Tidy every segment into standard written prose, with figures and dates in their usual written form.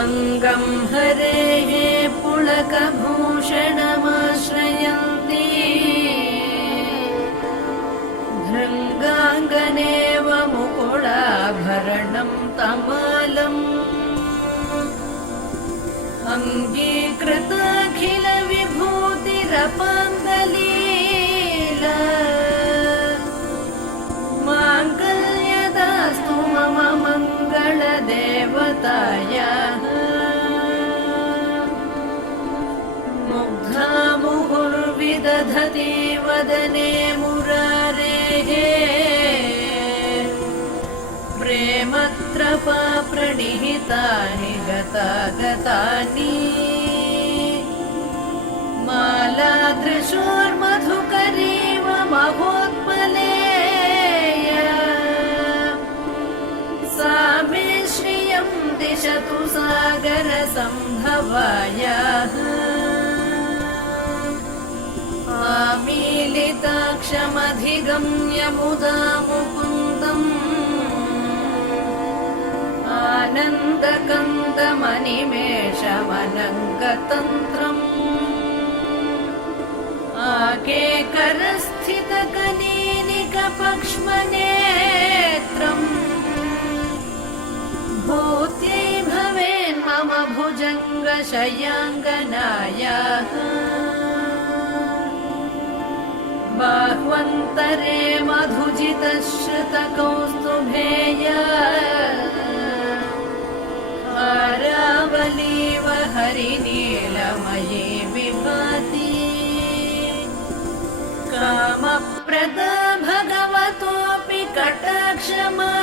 अङ्गं हरेः पुलकभूषणमाश्रयन्ती भृङ्गाङ्गनेव मुकुलाभरणं तमालम् अङ्गीकृताखिलविभूतिरपाङ्गलीला माङ्गल्यदास्तु मम मङ्गलदेवतायाः मुग्धा मुहुर्विदधति वदने मुरारेः प्रेमत्रपा प्रणिहितानि गतागतानि मालादृशोर्मधुकरीव महोत्पलेय सा मे श्रियं दिशतु सागरसम्भवायाः आमीलिताक्षमधिगम्य मुदा मुकुन्दम् आनन्दकन्दमनिमेषमनङ्गतन्त्रम् आकेकरस्थितकनीनिकपक्ष्मनेत्रम् भूत्यै भवेन्मम भुजङ्गशयाङ्गनायाः बाह्वन्तरे मधुजितश्रुतकौस्तुभेया हारावलीव हरिनीलमयी विभाति कामप्रदा भगवतोऽपि कटाक्षमाला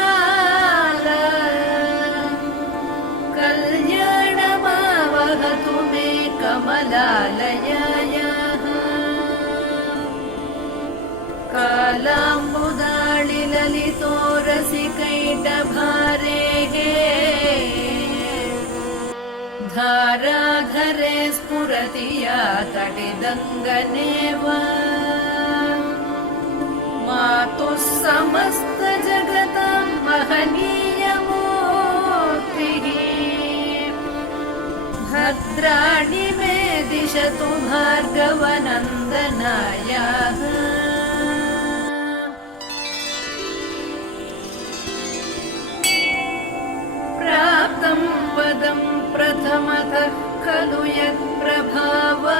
कल्याणमावहतु मे कमलालयायाः कालाम्बुदाळिललितोरसिकैटभारेः धाराधरे स्फुरति या तटिदङ्गनेव मातुः समस्तजगतां महनीयमूर्तिः भद्राणि मे दिशतु भार्गवनन्दनायाः प्राप्तं पदं प्रथमतः खलु यत्प्रभावात्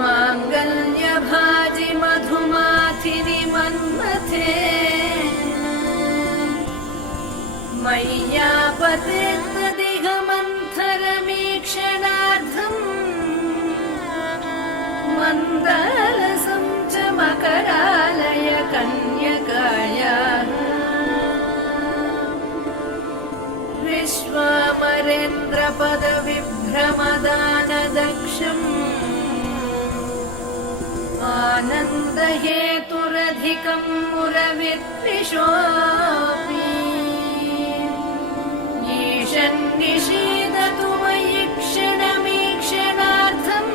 माङ्गल्यभाजि मधुमाथिनि मन्मथे मय्यापतेत्तदिह मन्थरमीक्षणार्थम् मन्दालसं च मकरालय कन्यकायाः विश्वामरेन्द्रपदविभ्रमदानदक्षम् आनन्दहेतुरधिकं मुरविद्विषोऽपि ईशन्निषीदतु मयि क्षणमीक्षणार्थम्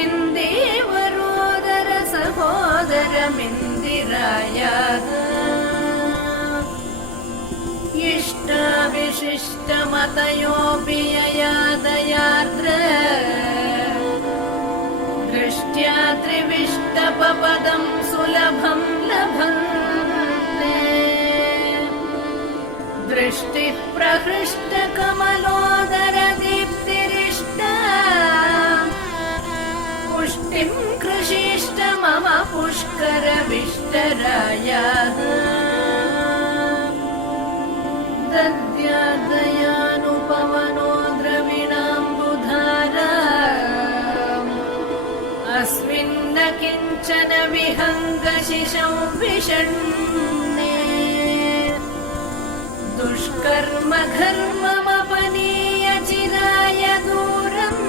इन्दीवरोदर सहोदरमिन्दिरायाः इष्टाविशिष्टमतयोऽपि यया दयार्द्र दृष्ट्या त्रिविष्टपपदं सुलभं लभन्ते दृष्टिः प्रहृष्टकमलोदरदीप्तिरिष्टा पुष्टिं कृषीष्ट मम पुष्करविष्टरायाः दद्यादयानुपवनो द्रविणाम्बुधारा अस्मिन्न किञ्चन विहङ्गशिशौ विषण्णे दुष्कर्म घर्ममपनीय चिराय दूरम्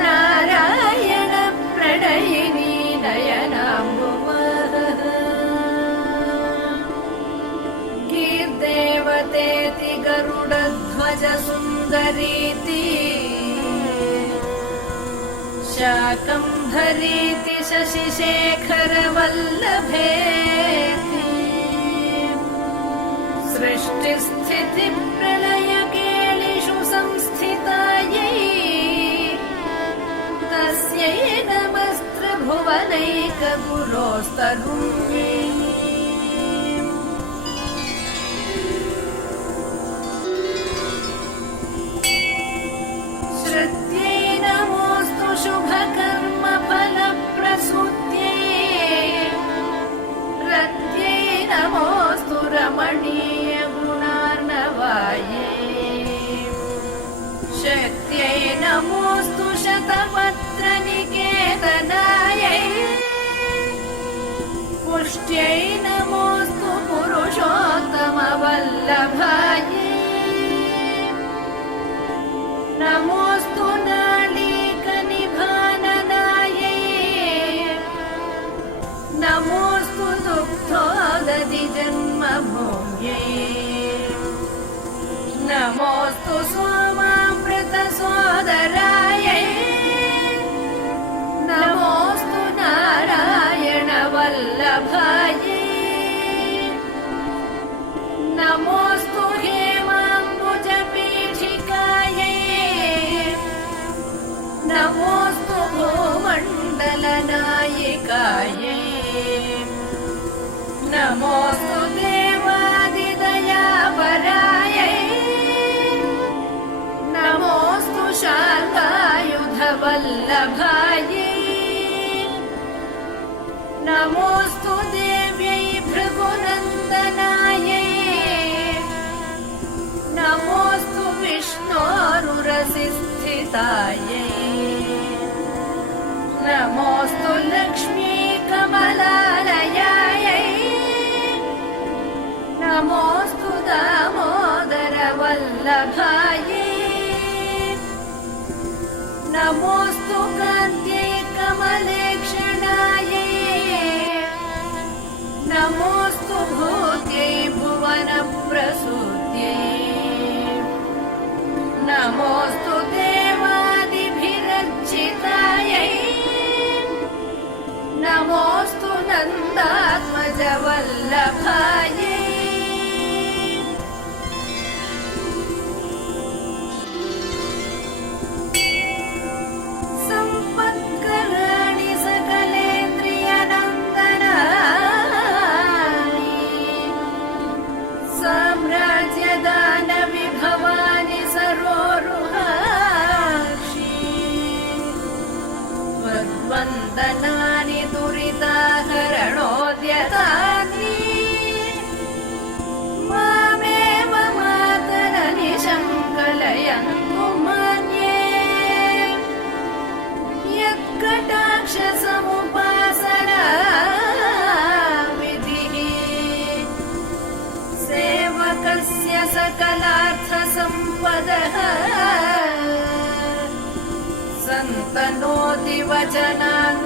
नारायण प्रणयिनी नयनाम्बुवः गीर्देवतेति गरुडध्वज सुन्दरीति शाकम्भरीति शशिशेखरवल्लभेति सृष्टिस्थितिप्रलयकेलिषु संस्थितायै तस्यै नमस्त्रभुवनैकगुरोस्तरुण्यै श्रुत्यै नमोऽस्तु शुभकर्मफलप्रसूत्यै रत्यै नमोऽस्तु रमणीयगुणार्णवायै शक्त्यै नमोऽस्तु शतपत्रनिकेतनायै पुष्ट्यै नमोऽस्तु पुरुषोत्तमवल्लभायै नमोऽस्तु नालीकनिभाननायै नमोऽस्तु दुग्धोदधिजन्मभूम्यै नमोऽस्तु सोमामृतसोदरायै नमोऽस्तु नारायणवल्लभायै नमोऽस्तु हेमाम्बुजपीठिकायै नमोऽस्तु भूमण्डलनायिकायै नमोऽस्तु देवादिदयापरायै नमोऽस्तु शार्ङ्गायुधवल्लभायै नमोऽस्तु देव्यै भृगुनन्दनायै नमोऽस्तु विष्णोरुरसिस्थितायै नमोऽस्तु लक्ष्मी कमलालयायै नमोऽस्तु दामोदरवल्लभायै नमोऽस्तु कान्त्यै कमलेक्षणायै नमोऽस्तु भूत्यै भुवनप्रसूत्यै नमोऽस्तु देवादिभिरर्चितायै नमोऽस्तु नन्दात्मजवल्लभायै सम्पत्कराणि सकलेन्द्रियनन्दनानि साम्राज्यदानविभवानि सरोरुहाक्षि त्वद्वन्दनानि दुरिताहरणोद्यतानि मामेव मातरनिशङ्कलयन्तु मान्ये यत्कटाक्षसमुपासना विधिः सेवकस्य सकलार्थसम्पदः सन्तनोति वचनाङ्गमानसैः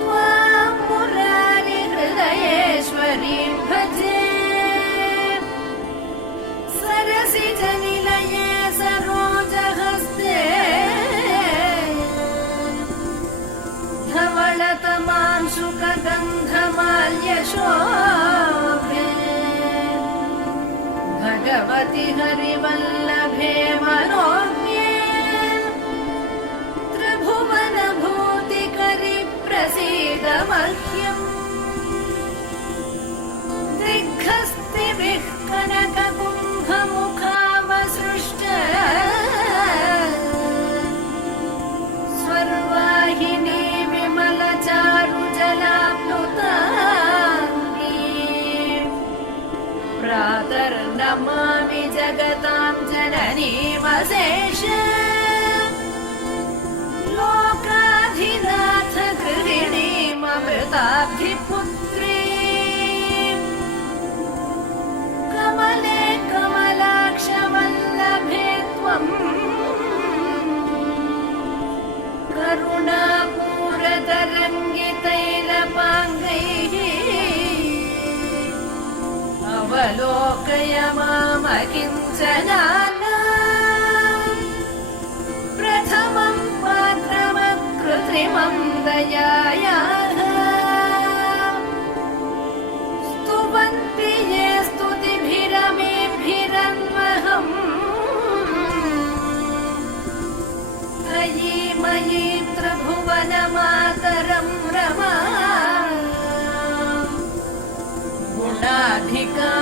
त्वां मुरारिहृदयेश्वरीं भजे सरसिजनिलये सरोजहस्ते धवलतमांशुकगन्धमाल्यशोभे भगवति हरिवल्लभे मनोज्ञे त्रिभुवनभूतिकरि प्रसीद मह्यम् दिग्हस्तिभिः कनककुम्भमुखावसृष्ट स्वर्वाहिनी विमलचारुजलाप्लुताङ्गी प्रातर्नमामि जगतां जननीमशेष लोकाधिनाथ गृहिणीममृताब्धिपुत्री कमले कमलाक्षवल्लभे त्वम् करुणापूरतरङ्गितैलपाङ्गैः अवलोकय मामकिञ्चनानाम् प्रथमं पात्रमकृत्रिमं दयायाः मयि त्रिभुवनमातरं रमा गुणाधिका